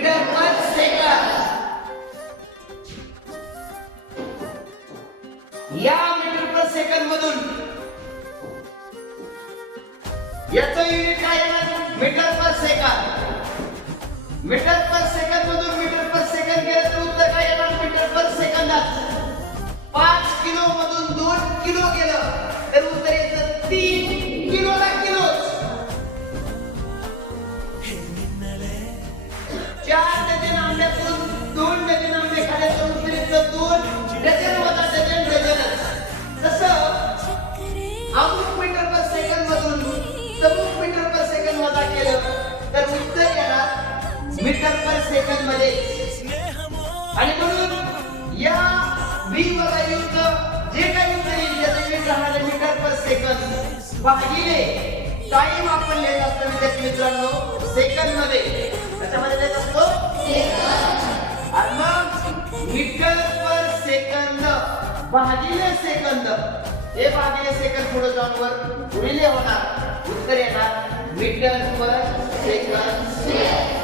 Metre per second. या metre per second मधून याचं युनिट काय येणार? Metre per second. Metre per second मधून मीटर पर सेकंद गेलं तर उत्तर काय येणार? मीटर पर सेकंदात. 5 किलो मधून 2 किलो गेलं तर उत्तर येतं 3 किलोला किलो. 4 डझन आंब्यातून 2 डझन आंबे खाल्ले तर उत्तर येतं 2 डझन वजा डझन डझनच. तसं अमुक मीटर पर सेकंद मधून तमुक मीटर पर सेकंद वजा केलं तर उत्तर येणार मीटर पर सेकंद मध्ये. आणि म्हणून या v वजा युद्ध जे काही उत्तर येईल त्याचं युनिट राहणार मीटर पर सेकंद भागिले टाइम आपण लिहित असतो विद्यार्थी मित्रांनो सेकंद मध्ये. त्याच्यामध्ये लिहित असतो सेकंद. आणि मग मीटर पर सेकंद भागिले सेकंद हे भागिले सेकंद पुढे जाऊन वर गुणिले होणार. उत्तर येणार मीटर पर सेकंद.